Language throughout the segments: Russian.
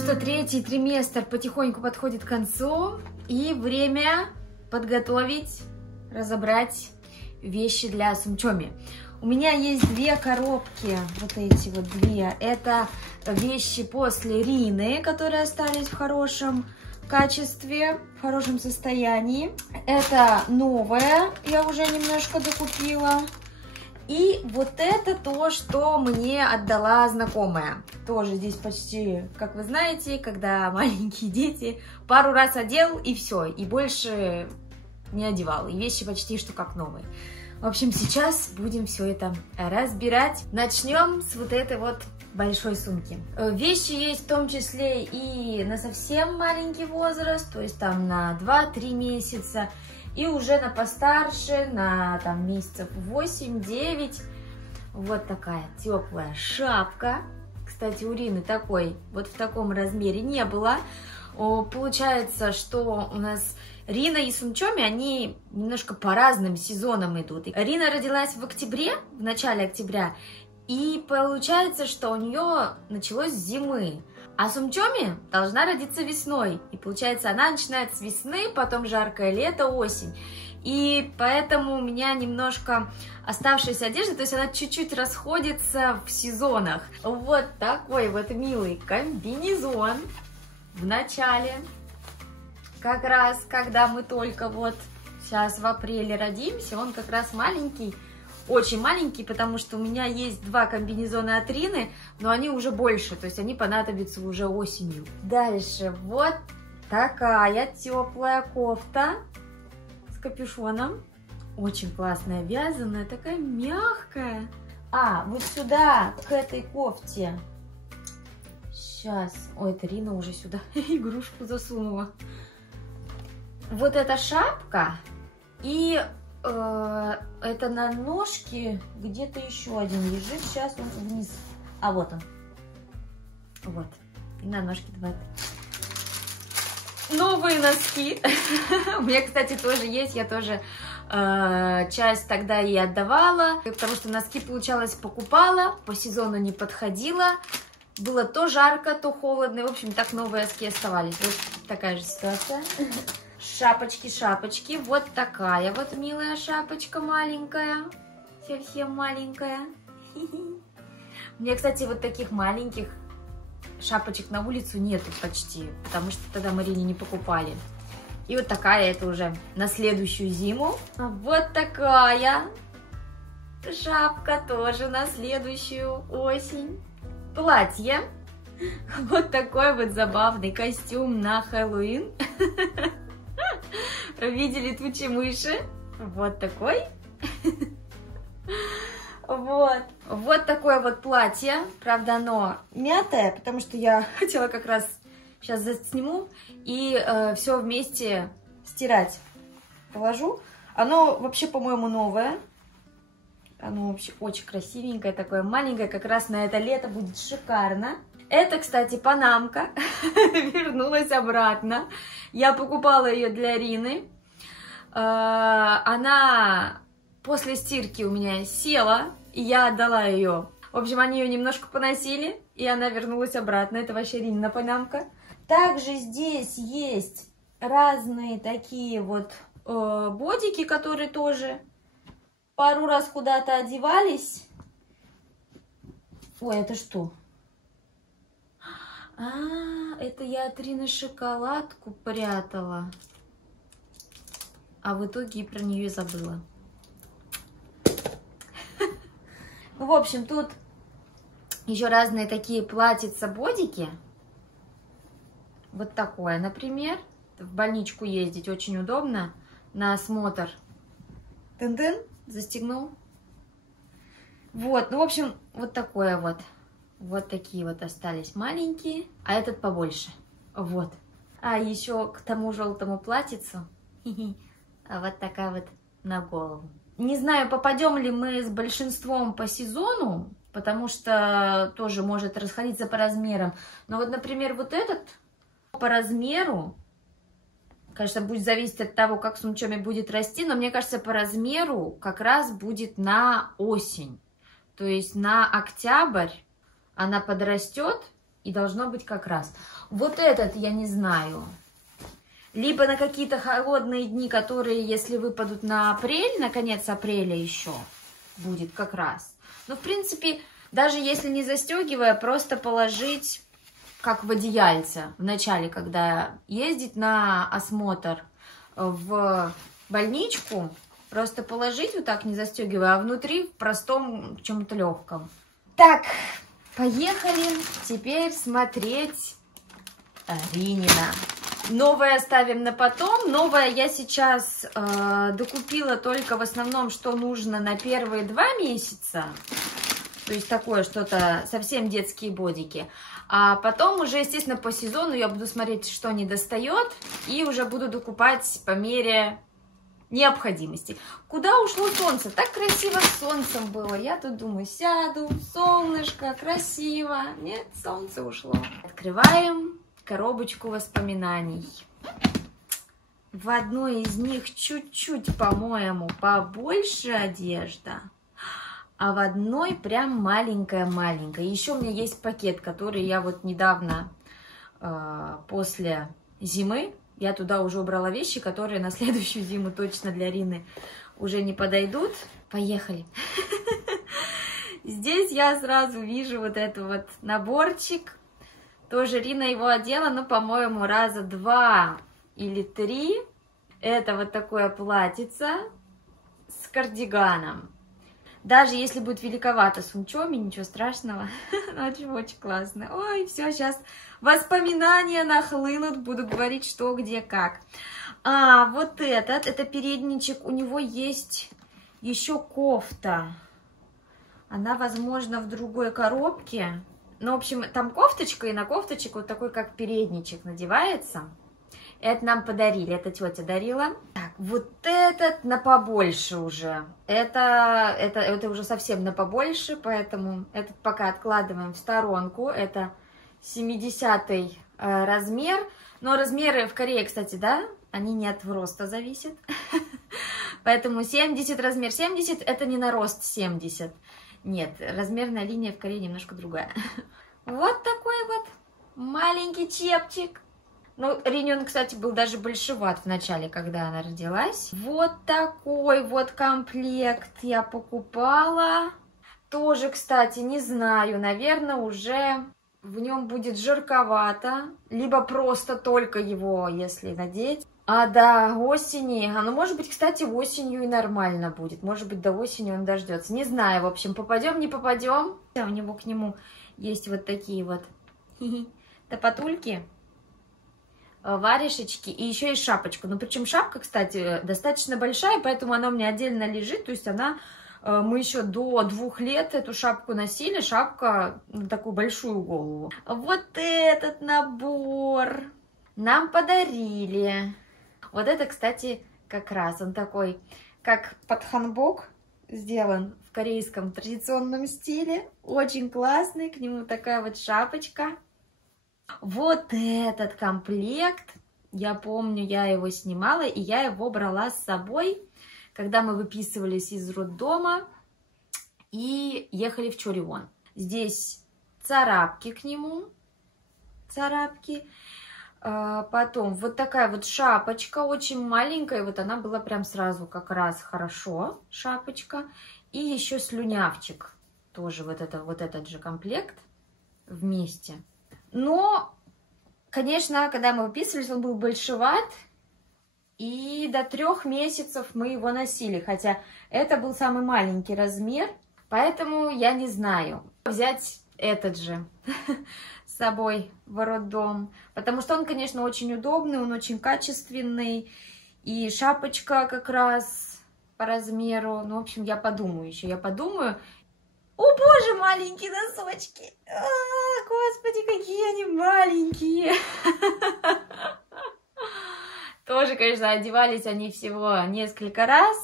что третий триместр потихоньку подходит к концу, и время подготовить, разобрать вещи для Сумчоми. У меня есть две коробки, вот эти вот две. Это вещи после Рины, которые остались в хорошем качестве, в хорошем состоянии. Это новое, я уже немножко докупила. И вот это то, что мне отдала знакомая. Тоже здесь почти, как вы знаете, когда маленькие дети, пару раз одел и все, и больше не одевал. И вещи почти что как новые. В общем, сейчас будем все это разбирать. Начнем с вот этой вот большой сумки. Вещи есть в том числе и на совсем маленький возраст, то есть там на 2-3 месяца. И уже на постарше, на там месяцев 8-9. Вот такая теплая шапка. Кстати, у Рины такой, вот в таком размере не было. Получается, что у нас Рина и Сумчоми, они немножко по разным сезонам идут. Рина родилась в октябре, в начале октября. И получается, что у нее началось с зимы. А Сумчоми должна родиться весной. И получается, она начинает с весны, потом жаркое лето, осень. И поэтому у меня немножко оставшаяся одежда, то есть она чуть-чуть расходится в сезонах. Вот такой вот милый комбинезон в начале. Как раз, когда мы только вот сейчас в апреле родимся, он как раз маленький. Очень маленький, потому что у меня есть два комбинезона от Рины, но они уже больше, то есть они понадобятся уже осенью. Дальше вот такая теплая кофта с капюшоном. Очень классная, вязаная, такая мягкая. А, вот сюда, к этой кофте. Сейчас. Ой, это Рина уже сюда игрушку засунула. Вот эта шапка и... это на ножке, где-то еще один лежит, сейчас он вниз, а вот он, вот, и на ножке два. Новые носки, у меня, кстати, тоже есть, я тоже часть тогда и отдавала, потому что носки, получалось, покупала, по сезону не подходила, было то жарко, то холодно, и, в общем, так новые носки оставались, вот такая же ситуация. Шапочки. Вот такая вот милая шапочка маленькая. Совсем маленькая. У меня, кстати, вот таких маленьких шапочек на улицу нету почти. Потому что тогда Марине не покупали. И вот такая, это уже на следующую зиму. Вот такая шапка тоже на следующую осень. Платье. Вот такой вот забавный костюм на Хэллоуин. Видели тучи мыши? Вот такой. Вот такое вот платье. Правда, оно мятое, потому что я хотела как раз сейчас засниму и все вместе стирать. Положу. Оно вообще, по-моему, новое. Оно вообще очень красивенькое, такое маленькое. Как раз на это лето будет шикарно. Это, кстати, панамка. Вернулась обратно. Я покупала ее для Рины. Она после стирки у меня села, и я отдала ее. В общем, они ее немножко поносили, и она вернулась обратно. Это вообще Ринина панамка. Также здесь есть разные такие вот бодики, которые тоже пару раз куда-то одевались. Ой, это что? Это я от Рины шоколадку прятала. А в итоге и про нее забыла. Ну, в общем, тут еще разные такие платьица-бодики. Вот такое, например. В больничку ездить очень удобно. На осмотр. Тын-тын, застегнул. Вот, ну, в общем, вот такое вот. Вот такие вот остались маленькие, а этот побольше. Вот. А еще к тому желтому платьицу вот такая вот на голову. Не знаю, попадем ли мы с большинством по сезону, потому что тоже может расходиться по размерам. Но вот, например, вот этот по размеру, конечно, будет зависеть от того, как Сумчоми будет расти, но мне кажется, по размеру как раз будет на осень. То есть на октябрь она подрастет, И должно быть как раз. Вот этот я не знаю. Либо на какие-то холодные дни, которые, если выпадут на апрель, на конец апреля еще, будет как раз. Но, в принципе, даже если не застегивая, просто положить, как в одеяльце, в начале, когда ездить на осмотр в больничку, просто положить вот так, не застегивая, а внутри в простом чем-то легком. Так, поехали теперь смотреть Ринина. Новое оставим на потом. Новое я сейчас докупила только в основном, что нужно на первые 2 месяца. То есть такое что-то, совсем детские бодики. А потом уже, естественно, по сезону я буду смотреть, что не достает. И уже буду докупать по мере необходимости. Куда ушло солнце? Так красиво с солнцем было. Я тут думаю, сяду, солнышко, красиво. Нет, солнце ушло. Открываем коробочку воспоминаний. В одной из них чуть-чуть, по-моему, побольше одежда, а в одной прям маленькая-маленькая. Еще у меня есть пакет, который я вот недавно, после зимы, я туда уже убрала вещи, которые на следующую зиму точно для Рины уже не подойдут. Поехали! Здесь я сразу вижу вот этот вот наборчик. Тоже Рина его одела, но, по-моему, раза 2 или 3. Это вот такое платьице с кардиганом. Даже если будет великовато с сумчоми, ничего страшного. Очень классно. Ой, все, сейчас воспоминания нахлынут, буду говорить, что, где, как. А, вот это передничек, у него есть еще кофта. Она, возможно, в другой коробке. Ну, в общем, там кофточка, и на кофточек вот такой, как передничек, надевается. Это нам подарили, это тетя дарила. Так, вот этот на побольше уже. Это уже совсем на побольше, поэтому этот пока откладываем в сторонку. Это 70-й размер. Но размеры в Корее, кстати, да, они не от роста зависят. Поэтому 70 размер 70, это не на рост 70. Нет, размерная линия в Корее немножко другая. Вот такой вот маленький чепчик. Ну, Ринён, кстати, был даже большеват в начале, когда она родилась. Вот такой вот комплект я покупала. Тоже, кстати, не знаю, наверное, уже в нем будет жарковато. Либо просто только его, если надеть. А до осени, ну, может быть, кстати, осенью и нормально будет. Может быть, до осени он дождется. Не знаю, в общем, попадем, не попадем. У него к нему есть вот такие вот топотульки, варежечки и еще и шапочка. Ну, причем шапка, кстати, достаточно большая, поэтому она у меня отдельно лежит. То есть она, мы еще до 2 лет эту шапку носили. Шапка на такую большую голову. Вот этот набор нам подарили. Вот это, кстати, как раз он такой, как под ханбок сделан в корейском традиционном стиле. Очень классный, к нему такая вот шапочка. Вот этот комплект, я помню, я его снимала, и я его брала с собой, когда мы выписывались из роддома и ехали в Чоривон. Здесь царапки к нему, царапки. Потом вот такая вот шапочка, очень маленькая, вот она была прям сразу как раз хорошо, шапочка. И еще слюнявчик, тоже вот этот же комплект вместе. Но, конечно, когда мы выписывались, он был большеват, и до 3 месяцев мы его носили, хотя это был самый маленький размер, поэтому я не знаю, взять этот же с собой в роддом, потому что он, конечно, очень удобный, он очень качественный, и шапочка как раз по размеру. Ну, в общем, я подумаю еще, я подумаю. О, боже, маленькие носочки! Господи, какие они маленькие! Тоже, конечно, одевались они всего несколько раз.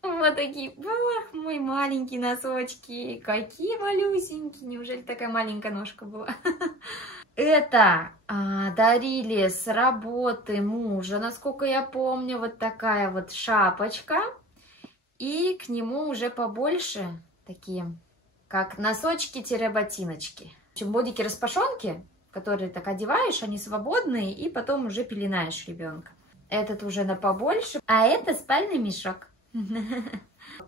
Вот такие, ох, мой маленькие носочки, какие малюсенькие, неужели такая маленькая ножка была? Это дарили с работы мужа, насколько я помню, вот такая вот шапочка. И к нему уже побольше такие, как носочки-ботиночки. В общем, бодики-распашонки, которые так одеваешь, они свободные, и потом уже пеленаешь ребенка. Этот уже на побольше, а это спальный мешок.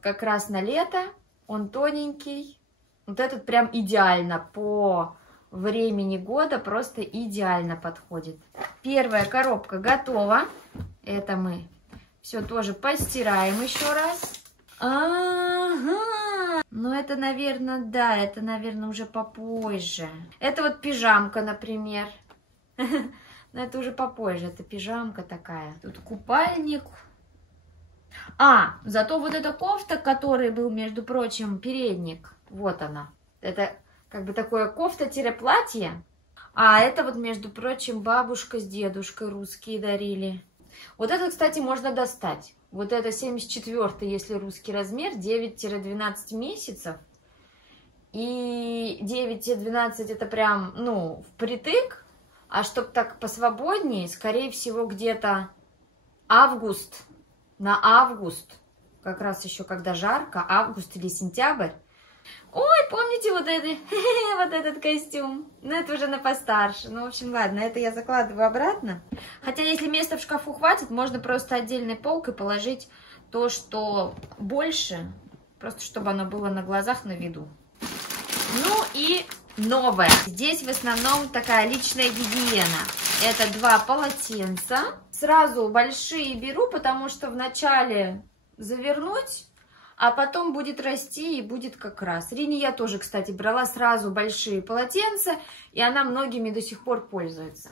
Как раз на лето, он тоненький. Вот этот прям идеально по времени года, просто идеально подходит. Первая коробка готова. Это мы все тоже постираем еще раз. Ага. Ну это, наверное, да, это, наверное, уже попозже. Это вот пижамка, например. Но это уже попозже, это пижамка такая. Тут купальник. Зато вот эта кофта, который был, между прочим, передник. Вот она. Это как бы такое кофта-платье. А это вот, между прочим, бабушка с дедушкой русские дарили. Вот это, кстати, можно достать. Вот это 74-й, если русский размер, 9-12 месяцев. И 9-12 это прям, ну, впритык. А чтоб так посвободнее, скорее всего, где-то август. На август. Как раз еще когда жарко, август или сентябрь. Ой, помните вот этот костюм? Ну, это уже на постарше. Ну, в общем, ладно, это я закладываю обратно. Хотя, если места в шкафу хватит, можно просто отдельной полкой положить то, что больше. Просто, чтобы оно было на глазах, на виду. Ну, и новое. Здесь в основном такая личная гигиена. Это 2 полотенца. Сразу большие беру, потому что вначале завернуть, а потом будет расти и будет как раз. Рине я тоже, кстати, брала сразу большие полотенца, и она многими до сих пор пользуется.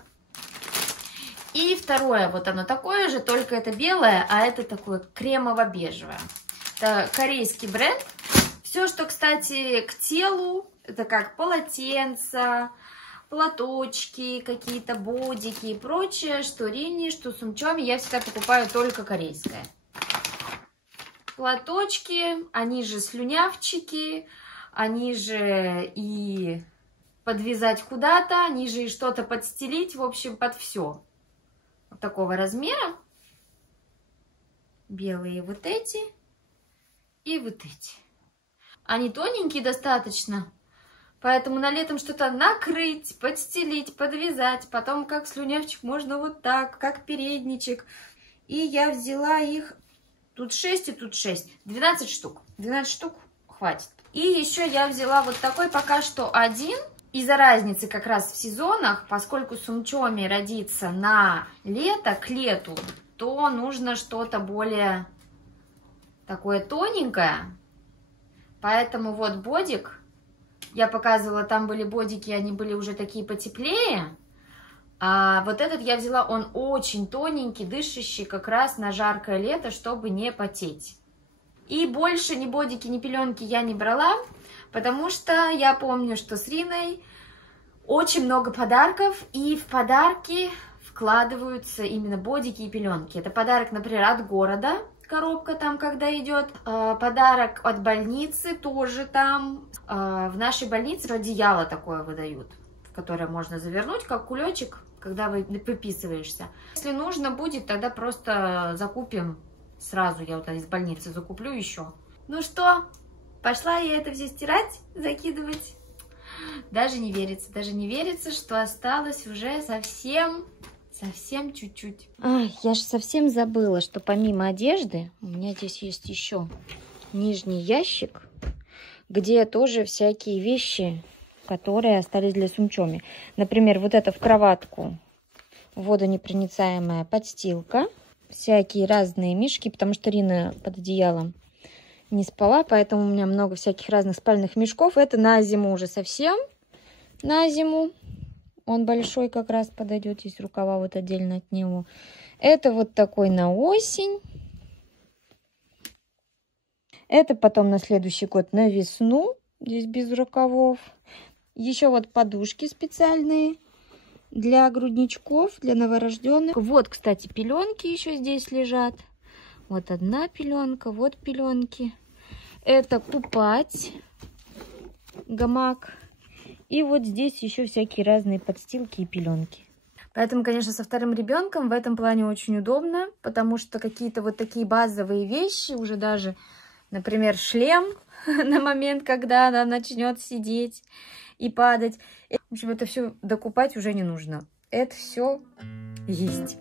И второе, вот оно такое же, только это белое, а это такое кремово-бежевое. Это корейский бренд. Все, что, кстати, к телу, это как полотенца, платочки, какие-то бодики и прочее, что Рине, что Сумчоме, я всегда покупаю только корейское. Платочки, они же слюнявчики, они же и подвязать куда-то, они же и что-то подстелить, в общем, под все. Вот такого размера. Белые вот эти и вот эти. Они тоненькие достаточно, поэтому на летом что-то накрыть, подстелить, подвязать. Потом как слюнявчик можно вот так, как передничек. И я взяла их... Тут 6 и тут 6. 12 штук. 12 штук хватит. И еще я взяла вот такой пока что один. Из-за разницы как раз в сезонах, поскольку Сумчоме родится на лето, к лету, то нужно что-то более такое тоненькое. Поэтому вот бодик. Я показывала, там были бодики, они были уже такие потеплее. А вот этот я взяла, он очень тоненький, дышащий как раз на жаркое лето, чтобы не потеть. И больше ни бодики, ни пеленки я не брала, потому что я помню, что с Риной очень много подарков, и в подарки вкладываются именно бодики и пеленки. Это подарок, например, от города, коробка там, когда идет, подарок от больницы тоже там. В нашей больнице одеяло такое выдают, в которое можно завернуть, как кулечек, когда выписываешься. Если нужно будет, тогда просто закупим сразу. Я вот из больницы закуплю еще. Ну что, пошла я это все стирать, закидывать. Даже не верится, что осталось уже совсем чуть-чуть. Ай, я же совсем забыла, что помимо одежды у меня здесь есть еще нижний ящик, где тоже всякие вещи, которые остались для Сумчоме. Например, вот это в кроватку водонепроницаемая подстилка, всякие разные мешки, потому что Рина под одеялом не спала, поэтому у меня много всяких разных спальных мешков. Это на зиму уже совсем, на зиму. Он большой как раз подойдет, есть рукава вот отдельно от него. Это вот такой на осень. Это потом на следующий год на весну, здесь без рукавов. Еще вот подушки специальные для грудничков, для новорожденных. Вот, кстати, пеленки еще здесь лежат. Вот одна пеленка, вот пеленки. Это купать, гамак. И вот здесь еще всякие разные подстилки и пеленки. Поэтому, конечно, со вторым ребенком в этом плане очень удобно, потому что какие-то вот такие базовые вещи, уже даже, например, шлем на момент, когда она начнет сидеть, и падать. В общем, это все докупать уже не нужно. Это все есть.